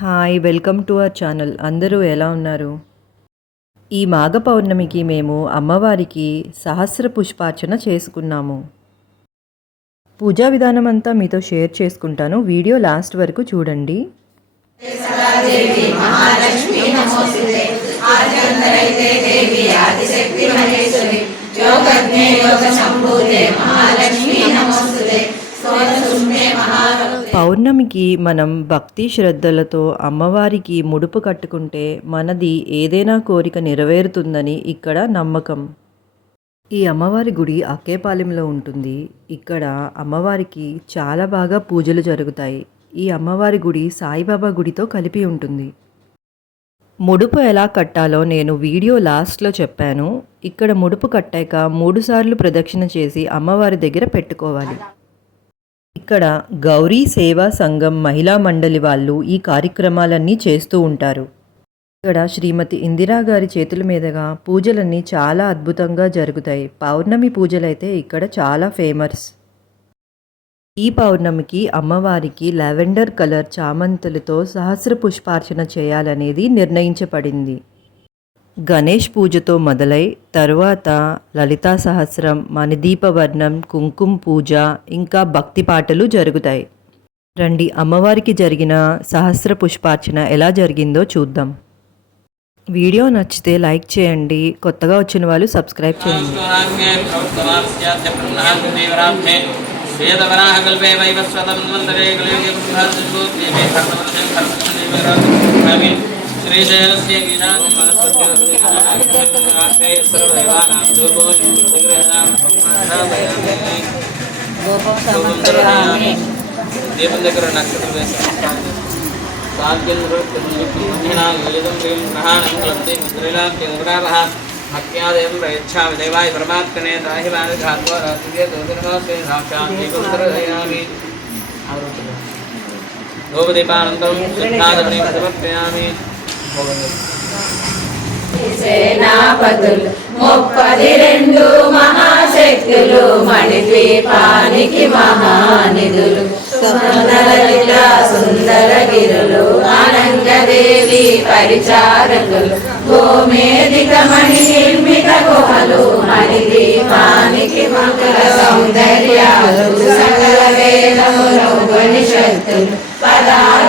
Hi welcome to our channel. అందరూ ఎలా ఉన్నారు? ఈ మాఘ పౌర్ణమికి మేము అమ్మవారికి సహస్ర పుష్పార్చన చేసుకున్నాము. పూజా విధానం అంతా మీతో షేర్ చేసుకుంటాను. వీడియో లాస్ట్ వరకు చూడండి. పౌర్ణమికి మనం భక్తి శ్రద్ధలతో అమ్మవారికి ముడుపు కట్టుకుంటే మనది ఏదైనా కోరిక నెరవేరుతుందని ఇక్కడ నమ్మకం. ఈ అమ్మవారి గుడి అక్కేపాలెంలో ఉంటుంది. ఇక్కడ అమ్మవారికి చాలా బాగా పూజలు జరుగుతాయి. ఈ అమ్మవారి గుడి సాయిబాబా గుడితో కలిపి ఉంటుంది. ముడుపు ఎలా కట్టాలో నేను వీడియో లాస్ట్లో చెప్పాను. ఇక్కడ ముడుపు కట్టాక మూడుసార్లు ప్రదక్షిణ చేసి అమ్మవారి దగ్గర పెట్టుకోవాలి. ఇక్కడ గౌరీ సేవా సంఘం మహిళా మండలి వాళ్ళు ఈ కార్యక్రమాలన్నీ చేస్తూ ఉంటారు. ఇక్కడ శ్రీమతి ఇందిరా గారి చేతుల మీదుగా పూజలన్నీ చాలా అద్భుతంగా జరుగుతాయి. పౌర్ణమి పూజలైతే ఇక్కడ చాలా ఫేమస్. ఈ పౌర్ణమికి అమ్మవారికి లావెండర్ కలర్ చామంతులతో సహస్ర పుష్పార్చన చేయాలనేది నిర్ణయించబడింది. గణేష్ పూజతో మొదలై తరువాత లలితా సహస్రం మణిదీపవర్ణం కుంకుమ పూజ ఇంకా భక్తి పాటలు జరుగుతాయి రండి అమ్మవారికి జరిగిన సహస్ర పుష్పార్చన ఎలా జరిగిందో చూద్దాం వీడియో నచ్చితే లైక్ చేయండి కొత్తగా వచ్చిన వాళ్ళు సబ్స్క్రైబ్ చేయండి వేదవరాహకల్పే వైవస్వతన్వంతరే కలియుగే బ్రహ్మాదిభూతేవే కర్మవర్షే కర్మవర్షే శ్రీశైలస్య గీతాంగమనస్పత్యే సర్వదేవానాం ధూపో దీపం దగ్గర నక్షత్ర వేసిన సాధ్యం లలితం ప్రియం గ్రహాణం కలంతి ముద్రిలాం కేంద్రాలः భక్త్యాదయం ప్రయచ్ఛామి దేవాయ పరమాత్మనే తాహి వారి ఘాత్వా రాత్రికే దోదినమాసే సాక్షాత్ ఏకముద్రయామి ధూపదీపానంతరం శుద్ధాదమని సమర్పయామి సేనాపతులు ముప్పది రెండు మహాశక్తులు మణిద్వీపానికి మహానిధులు. సుందరగిల సుందరగిరులు అనంగదేవి పరిచారకులు. భూమేదిక మణి నిర్మిత గుహలు మణిద్వీపానికి మంగళ సౌందర్యాలు సకల వేదములు ఉపనిషత్తులు. పదాలు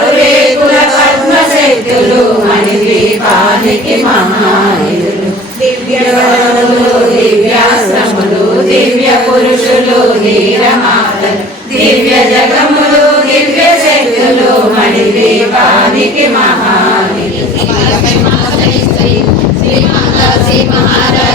పద్మశక్తులు మణిద్వీపానికి మహాయులు దివ్యవరులు దివ్యాశ్రములు దివ్య పురుషులు ధీరమాతలు దివ్య జగములు దివ్య శక్తులు మణిద్వీపానికి శ్రీ కర్పూర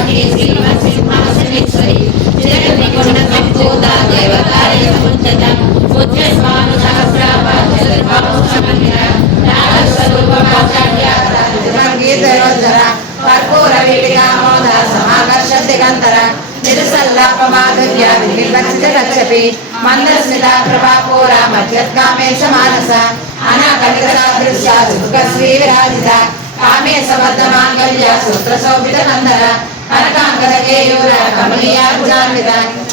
వినిర్వచిత రక్షపి మందస్మిత ప్రభాపూర మధ్యత్కామేశ మానస అనాకలిత సాదృశ్య సుఖ శ్రీ విరాజిత కామే సమర్థ మాంగళ్య సూత్ర శోభిత నందన కనకాంకర కేయూర కమనీయ గుణాన్విత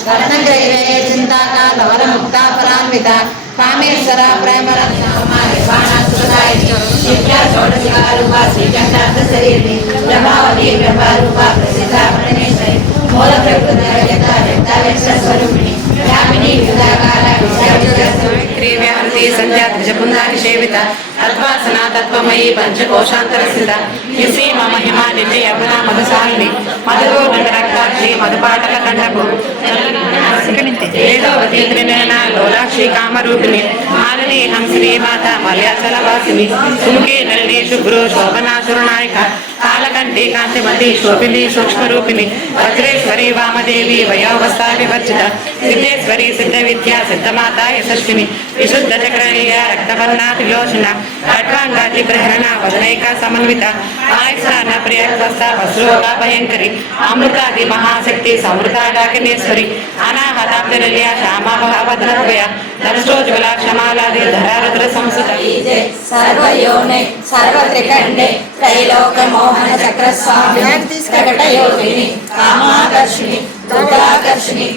రత్నగ్రైవే చింతాకాల వర ముక్తాపరాన్విత కామేశ్వర ప్రేమరత్న కుమారి బాణాసురదాయిని నిత్య షోడశికారూప శ్రీకంఠార్థ శరీరిణి ప్రభావతి ప్రభారూప తత్వమయీ పంచకోశాంతర స్థిత యుసీమ మహిమా నిజయ గుణ మధుసాలిని మధుగో రక్తాక్షి మధుపాటల కండపు వేదవతి త్రినయన లోలాక్షి కామరూపిణి. మాలిని హంసిని మాత మల్యాచల వాసిని సుముఖి నళిని శుభ్రు శోభనాసురనాయక. కాలకంఠి కాంతిమతి శోభిని సూక్ష్మరూపిణి వజ్రేశ్వరి వామదేవి వయోవస్థా వివర్జిత సిద్ధేశ్వరి సిద్ధ విద్యా సిద్ధమాత యశస్విని విశుద్ధ చక్రలీయ రక్తవర్ణ త్రిలోచన ఖడ్వాంగాది ప్రహరణ వదనైక సమన్విత ఆయుష్ణ ప్రియస్త వస్రోగ భయంకరి అమృతాది మహాశక్తి సమృతాడాకినేశ్వరి అనాహతాబ్దరల్య శ్యామభద్రభయ దర్శోజ్వల క్షమాలాది ధరారుద్ర సంసుత సర్వయోనే సర్వత్రికండే త్రైలోక మోహన చక్ర స్వామి ప్రకటయోగిని కామాకర్షిణి దుర్గాకర్షిణి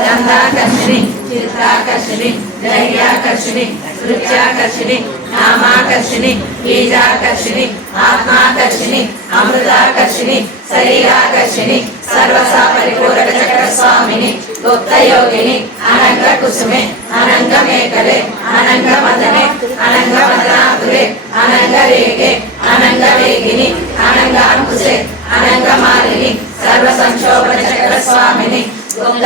నందాకర్షిణి చిత్రాకర్షిణి ధైర్యాకర్షిణి నృత్యాకర్షిణి నామాకర్షిణి బీజాకర్షిణి ఆత్మాకర్షిణి అమృతాకర్షిణి శరీరాకర్షిణి సర్వసా పరిపూరక చక్ర స్వామిని గుప్త యోగిని అనంగ కుసుమే అనంగ మేకలే అనంగ మదనే అనంగ మదనాథులే అనంగ రేగే అనంగ వేగిని అనంగ అంకుశే అనంగ మాలిని సర్వ సంక్షోభ చక్ర స్వామిని గుప్త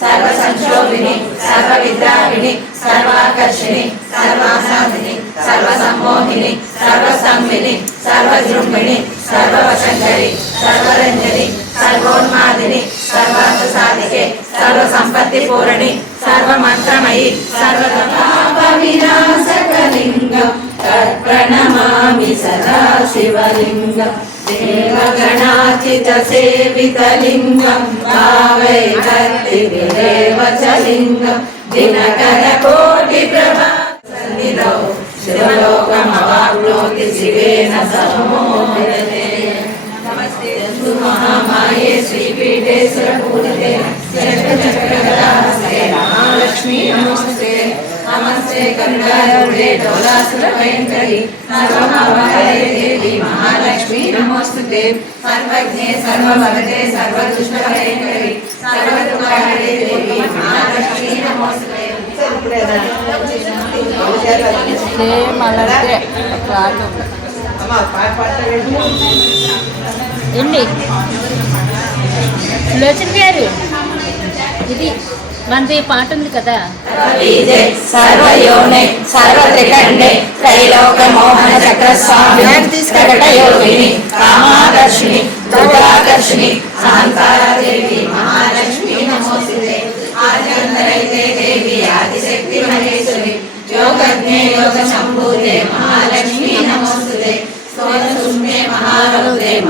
సర్వ సంక్షోభిని సర్వ విద్రావిని సర్వాకర్షిణి సర్వాసాధిని సర్వ సమ్మోహిని సర్వ సంవిని సర్వ జృంభిణి సర్వవశంకరి సర్వరంజని సర్వోన్మాదిని సర్వార్థ సాధికే సర్వ సంపత్తి పూరణి సర్వ మంత్రమయి ప్రణమామి సదా శివలింగం దేవగణాచిత సేవితలింగం భావై భక్తి విదేవచలింగం దినకర కోటి ప్రభా సన్నిధౌ. శివలోకమవాప్నోతి శివేన సమోహయతే. నమస్తే కనకారుడే డోలాసుర భయంకరి సర్వమవహరే దేవి నమోస్తుతే. సర్వజ్ఞే సర్వదుష్ట భయంకరి సర్వదుఃఖహరే దేవి నమోస్తుతే. సేమ్ అలాగే ఎన్ని లోచన్ గారు? ఇది వందే పాట ఉంది కదా సర్వయోనే సర్వత్రికండే త్రైలోక మోహన చక్ర స్వామి కామాకర్షిణి దుర్గాకర్షిణి మహాలక్ష్మి నమోస్తుతే దేవి ఆదిశక్తి మహేశ్వరి యోగజ్ఞే యోగ సంభూతే మహాలక్ష్మి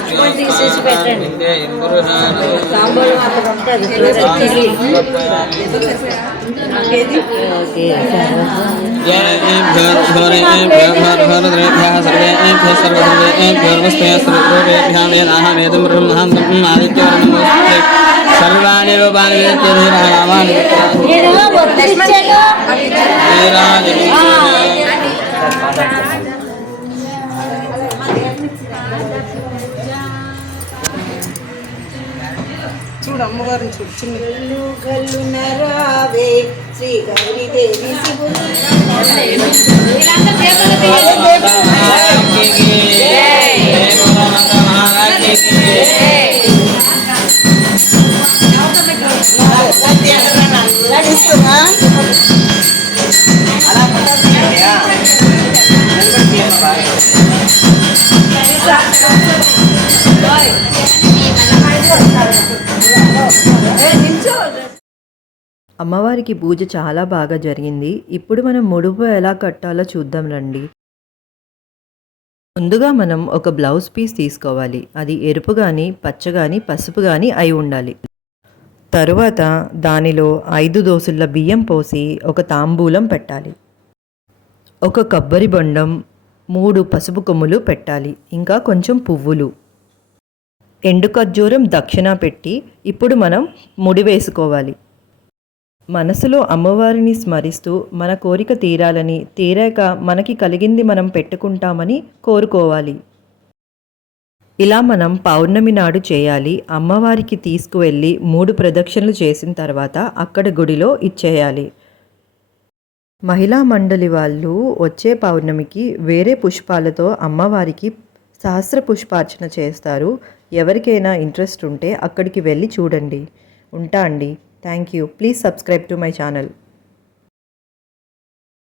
ಹಚ್ಕೊಂಡು ಡಿಸೀಸ್ ಪೇಷಂಟ್ ಸಾಂಬಾರು ಮಾತ್ರ ಸರ್ವಾಣಿ ರೂಪಾಣಿ ರಾಮಾಯಣ చూడు అమ్మగారిని చూడు చిన్న. కళ్ళు నరావే శ్రీ గౌరీ దేవి అమ్మవారికి పూజ చాలా బాగా జరిగింది. ఇప్పుడు మనం ముడుపు ఎలా కట్టాలో చూద్దాం రండి. ముందుగా మనం ఒక బ్లౌజ్ పీస్ తీసుకోవాలి. అది ఎరుపు కానీ పచ్చ కానీ పసుపు కానీ అయి ఉండాలి. తరువాత దానిలో ఐదు దోసుల బియ్యం పోసి ఒక తాంబూలం పెట్టాలి. ఒక కొబ్బరి బొండం మూడు పసుపు కొమ్ములు పెట్టాలి. ఇంకా కొంచెం పువ్వులు. ఎండు ఖర్జూరం దక్షిణ పెట్టి ఇప్పుడు మనం ముడి వేసుకోవాలి. మనసులో అమ్మవారిని స్మరిస్తూ మన కోరిక తీరాలని తీరాక మనకి కలిగింది మనం పెట్టుకుంటామని కోరుకోవాలి. ఇలా మనం పౌర్ణమి నాడు చేయాలి. అమ్మవారికి తీసుకువెళ్ళి మూడు ప్రదక్షిణలు చేసిన తర్వాత అక్కడ గుడిలో ఇచ్చేయాలి. మహిళా మండలి వాళ్ళు వచ్చే పౌర్ణమికి వేరే పుష్పాలతో అమ్మవారికి సహస్ర పుష్పార్చన చేస్తారు. ఎవరికైనా ఇంట్రెస్ట్ ఉంటే అక్కడికి వెళ్ళి చూడండి. ఉంటా అండి. Thank you please subscribe to my channel